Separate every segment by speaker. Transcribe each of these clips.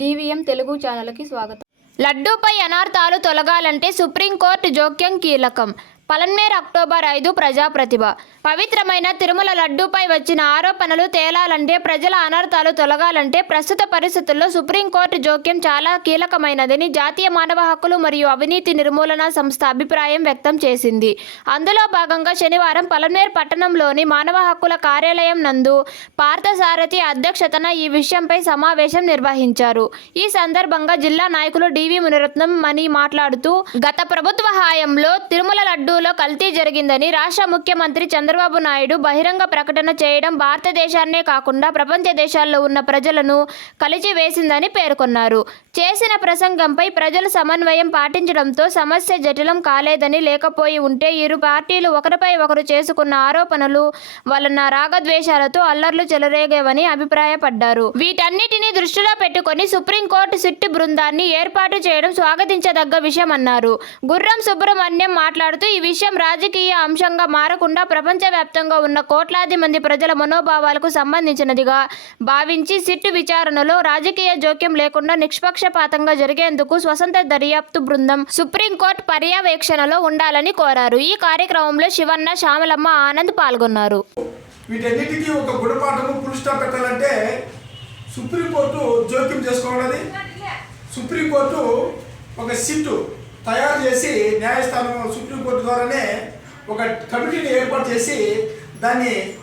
Speaker 1: DVM Telugu ఛానల్కి స్వాగతం.
Speaker 2: లడ్డూపై అనార్థాలు తొలగాలంటే supreme court జోక్యం కీలకం. పలన్మేర్ అక్టోబర్ ఐదు ప్రజాప్రతిభ. పవిత్రమైన తిరుమల లడ్డూపై వచ్చిన ఆరోపణలు తేలాలంటే ప్రజల అనర్థాలు తొలగాలంటే ప్రస్తుత పరిస్థితుల్లో సుప్రీంకోర్టు జోక్యం చాలా కీలకమైనదని జాతీయ మానవ హక్కులు మరియు అవినీతి నిర్మూలన సంస్థ అభిప్రాయం వ్యక్తం చేసింది. అందులో భాగంగా శనివారం పలన్మేర్ పట్టణంలోని మానవ హక్కుల కార్యాలయం నందు పార్థసారథి అధ్యక్షతన ఈ విషయంపై సమావేశం నిర్వహించారు. ఈ సందర్భంగా జిల్లా నాయకులు డివి మునిరత్నం మణి మాట్లాడుతూ గత ప్రభుత్వ హాయంలో తిరుమల లడ్డూలో కల్తీ జరిగిందని రాష్ట్ర ముఖ్యమంత్రి చంద్రబాబు నాయుడు బహిరంగ ప్రకటన చేయడం భారతదేశాన్నే కాకుండా ప్రపంచ దేశాల్లో ఉన్న ప్రజలను కలిచివేసిందని పేర్కొన్నారు. చేసిన ప్రసంగంపై ప్రజలు సమన్వయం పాటించడంతో సమస్య జటిలం కాలేదని లేకపోయి ఉంటే ఇరు పార్టీలు ఒకరిపై ఒకరు చేసుకున్న ఆరోపణలు వలన రాగద్వేషాలతో అల్లర్లు చెలరేగేవని అభిప్రాయపడ్డారు. వీటన్నిటిని దృష్టిలో పెట్టుకొని సుప్రీంకోర్టు సిట్టు బృందాన్ని ఏర్పాటు చేయడం స్వాగతించదగ్గ విషయమన్నారు. గుర్రం సుబ్రహ్మణ్యం మాట్లాడుతూ ఈ విషయం రాజకీయ అంశంగా మారకుండా ప్రపంచవ్యాప్తంగా ఉన్న కోట్లాది మంది ప్రజల మనోభావాలకు సంబంధించినదిగా భావించి సిట్టు విచారణలో రాజకీయ జోక్యం లేకుండా నిష్పక్షపాతంగా జరిగేందుకు స్వతంత్ర దర్యాప్తు బృందం సుప్రీంకోర్టు పర్యవేక్షణలో ఉండాలని కోరారు. ఈ కార్యక్రమంలో శివన్న శ్యామలమ్మ ఆనంద్ పాల్గొన్నారు.
Speaker 3: వీటన్నిటికీ ఒక గుణపాఠము పురుష పెట్టాలంటే సుప్రీంకోర్టు జోక్యం చేసుకోవాలి సుప్రీంకోర్టు ఒక సిట్టు తయారు చేసి న్యాయస్థానం సుప్రీంకోర్టు ద్వారానే ఒక కమిటీని ఏర్పాటు చేసి దాన్ని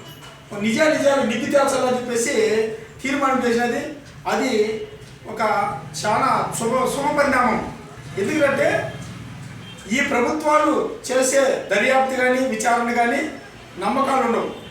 Speaker 3: నిజా నిజాలు నిధి తేల్చాలని చెప్పేసి తీర్మానం చేసినది. అది ఒక చాలా శుభ శుభ పరిణామం. ఎందుకంటే ఈ ప్రభుత్వాలు చేసే దర్యాప్తు కానీ విచారణ కానీ నమ్మకాలు ఉండవు